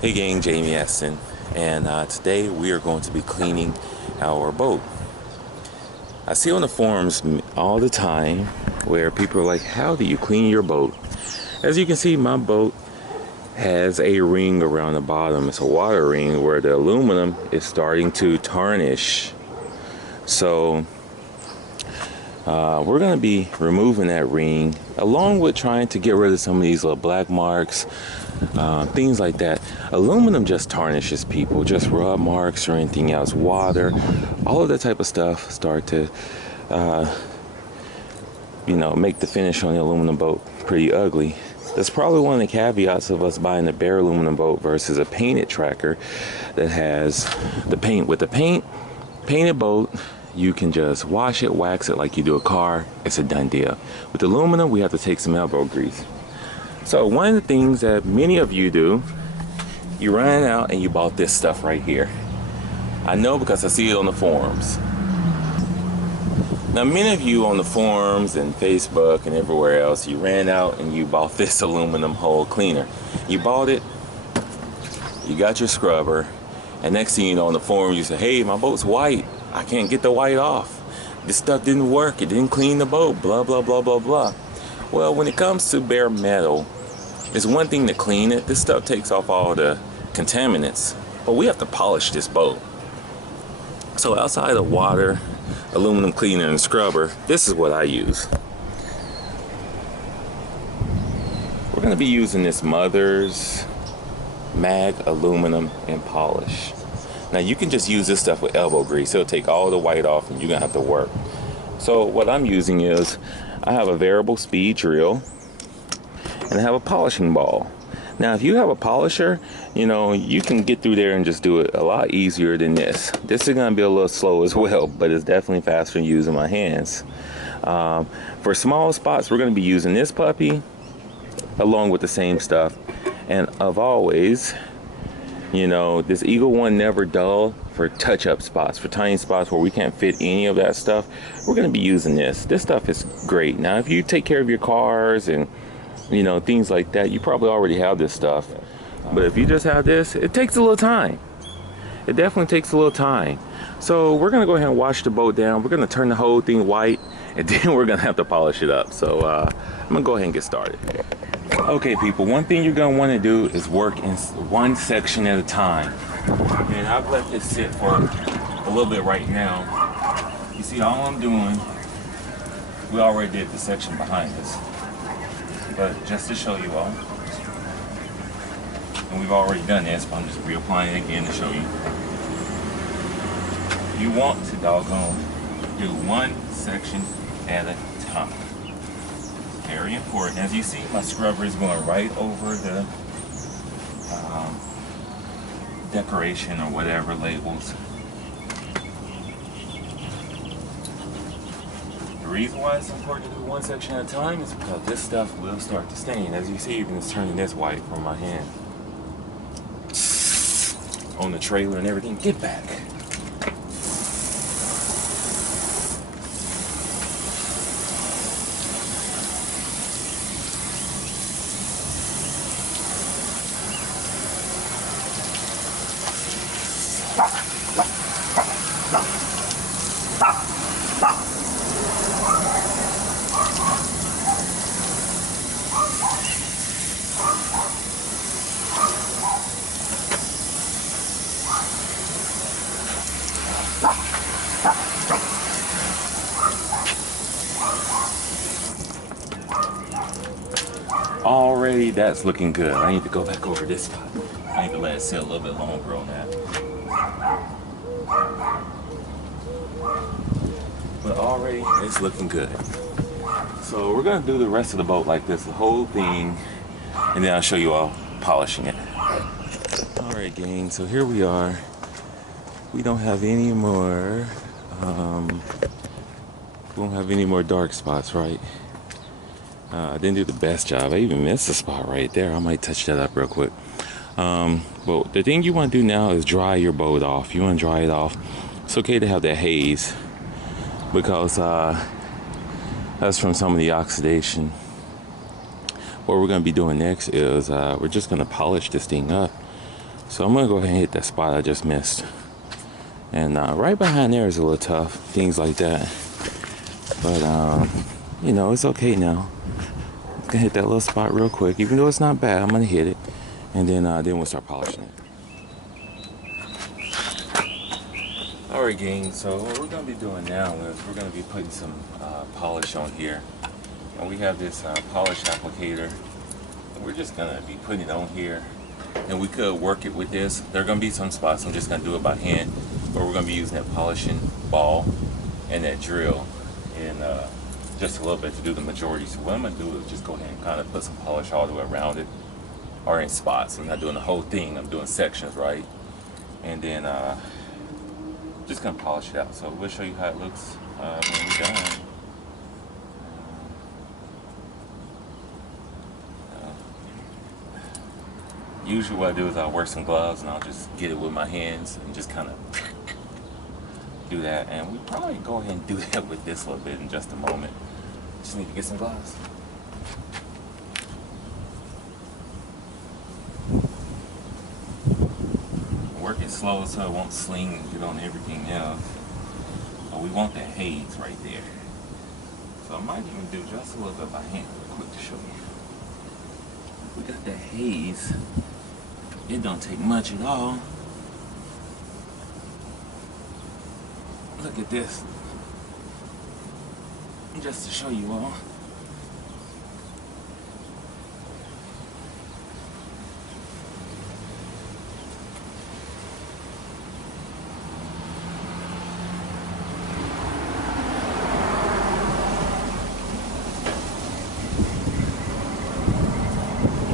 Hey gang, Jamie Aston, and today we are going to be cleaning our boat. I see on the forums all the time where people are like, how do you clean your boat? As you can see, my boat has a ring around the bottom. It's a water ring where the aluminum is starting to tarnish. So we're going to be removing that ring along with trying to get rid of some of these little black marks, things like that. Aluminum just tarnishes people, just rub marks or anything else, water, all of that type of stuff start to make the finish on the aluminum boat pretty ugly. That's probably one of the caveats of us buying a bare aluminum boat versus a painted tracker that has the paint. With the painted boat, you can just wash it, wax it like you do a car. It's a done deal. With aluminum, we have to take some elbow grease. So one of the things that many of you do, you ran out and you bought this stuff right here. I know because I see it on the forums. Now many of you on the forums and Facebook and everywhere else, you ran out and you bought this aluminum hull cleaner. You bought it, you got your scrubber, and next thing you know on the forum you say, hey, my boat's white. I can't get the white off. This stuff didn't work. It didn't clean the boat, blah, blah, blah, blah, blah. Well, when it comes to bare metal, it's one thing to clean it. This stuff takes off all the contaminants, but we have to polish this boat. So outside of water, aluminum cleaner, and scrubber, this is what I use. We're going to be using this Mother's Mag Aluminum and Polish. Now you can just use this stuff with elbow grease. It'll take all the white off and you're going to have to work. So what I'm using is, I have a variable speed drill and I have a polishing ball. Now if you have a polisher, you can get through there and just do it a lot easier than this. This is going to be a little slow as well, but it's definitely faster than using my hands. For small spots, we're going to be using this puppy along with the same stuff. And of always, this Eagle One Never Dull for touch-up spots, for tiny spots where we can't fit any of that stuff. We're going to be using this. This stuff is great. Now if you take care of your cars and things like that, you probably already have this stuff. But if you just have this, it takes a little time. It definitely takes a little time. So we're going to go ahead and wash the boat down. We're going to turn the whole thing white, and then we're going to have to polish it up. So I'm going to go ahead and get started. Okay people, one thing you're going to want to do is work in one section at a time. And I've let this sit for a little bit right now. You see, all I'm doing, we already did the section behind us, but just to show you all, and we've already done this, but I'm just reapplying it again to show you. You want to doggone do one section at a time. Very important. As you see, my scrubber is going right over the decoration or whatever labels. The reason why it's important to do one section at a time is because this stuff will start to stain. As you see, even it's turning this white from my hand. On the trailer and everything. Get back. Already that's looking good. I need to go back over this spot. I need to let it sit a little bit longer on that. But already it's looking good. So we're gonna do the rest of the boat like this, the whole thing, and then I'll show you all polishing it. Alright gang, so here we are. We don't have any more dark spots, right? I didn't do the best job. I even missed a spot right there. I might touch that up real quick. Well, the thing you want to do now is dry your boat off. You want to dry it off. It's okay to have that haze because that's from some of the oxidation. What we're going to be doing next is we're just going to polish this thing up So I'm gonna go ahead and hit that spot I just missed. And right behind there is a little tough, things like that. But you know, it's okay now. I'm gonna hit that little spot real quick, even though it's not bad. I'm gonna hit it, and then we'll start polishing it. All right, gang. So what we're gonna be doing now is we're gonna be putting some polish on here, and we have this polish applicator. And we're just gonna be putting it on here. And we could work it with this. There are going to be some spots I'm just going to do it by hand, but we're going to be using that polishing ball and that drill and just a little bit to do the majority. So what I'm going to do is just go ahead and kind of put some polish all the way around it, or in spots. I'm not doing the whole thing, I'm doing sections, right? And then just going to polish it out. So we'll show you how it looks when we're done. Usually what I do is I'll wear some gloves and I'll just get it with my hands and just kind of do that. And we probably go ahead and do that with this a little bit in just a moment. Just need to get some gloves. Work it slow so it won't sling and get on everything else. But we want that haze right there. So I might even do just a little bit by hand real quick to show you. We got that haze. It don't take much at all. Look at this. Just to show you all.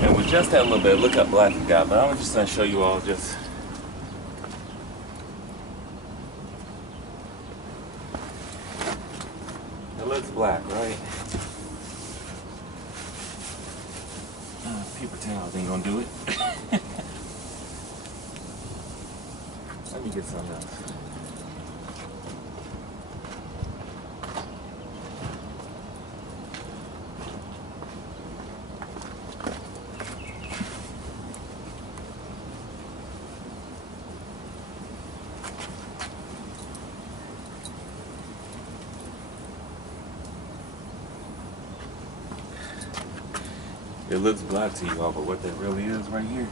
And with just that little bit, look how black it got, but I'm just gonna show you all just it looks black, right? Paper towels ain't gonna do it. Let me get something else. It looks black to you all, but what that really is right here,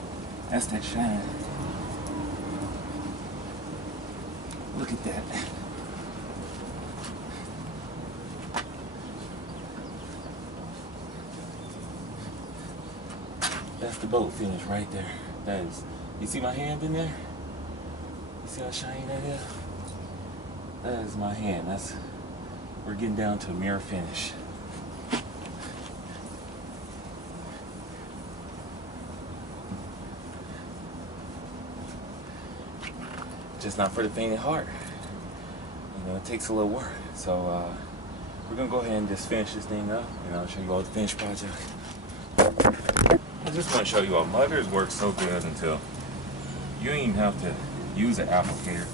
that's that shine. Look at that. That's the boat finish right there. That is, you see my hand in there? You see how shiny that is? That is my hand. We're getting down to a mirror finish. Just not for the faint of heart. You know, it takes a little work. So we're gonna go ahead and just finish this thing up, and I'll show you all the finished project. I just want to show you all, mudders work so good until you don't even have to use an applicator.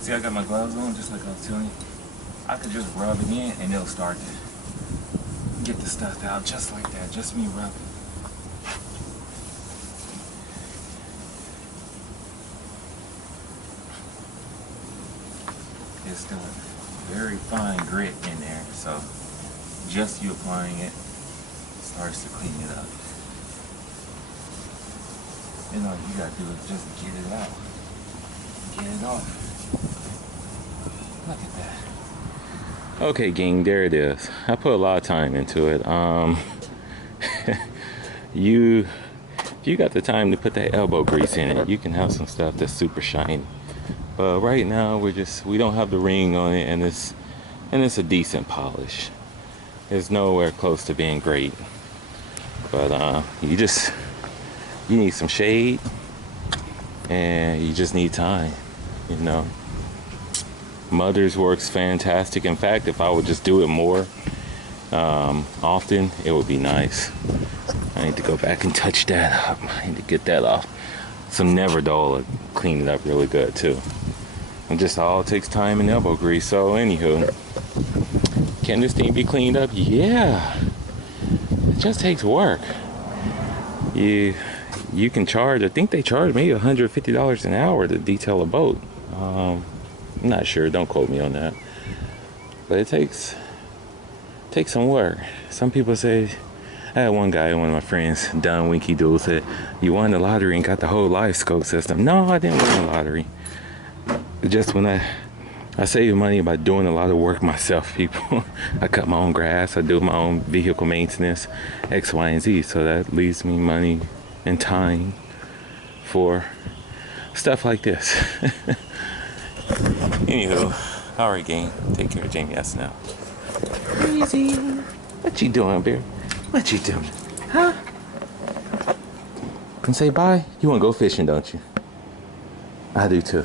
See, I got my gloves on, just like I was telling you. I could just rub it in and it'll start to get the stuff out just like that, just me rubbing. It's still a very fine grit in there, so just you applying it starts to clean it up. And all you gotta do is just get it out, get it off. Look at that. Okay, gang, there it is. I put a lot of time into it. If you got the time to put that elbow grease in it, you can have some stuff that's super shiny. But right now we don't have the ring on it, and it's a decent polish. It's nowhere close to being great. But you need some shade, and you just need time, you know. Mother's works fantastic. In fact, if I would just do it more often, it would be nice. I need to go back and touch that up. I need to get that off. Some Never Dull will clean it up really good too. It just all takes time and elbow grease. So anywho, can this thing be cleaned up? Yeah. It just takes work. You you can charge, I think they charge me $150 an hour to detail a boat. I'm not sure, don't quote me on that. But it takes some work. Some people say, I had one guy, one of my friends, Don Winky Doodle, said, you won the lottery and got the whole life scope system. No, I didn't win the lottery. Just when I save money by doing a lot of work myself, people. I cut my own grass, I do my own vehicle maintenance, X, Y, and Z. So that leaves me money and time for stuff like this. Anywho, alright gang, take care of Jamie S now. Crazy. What you doing, bear? What you doing? Huh? Come say bye? You wanna go fishing, don't you? I do too.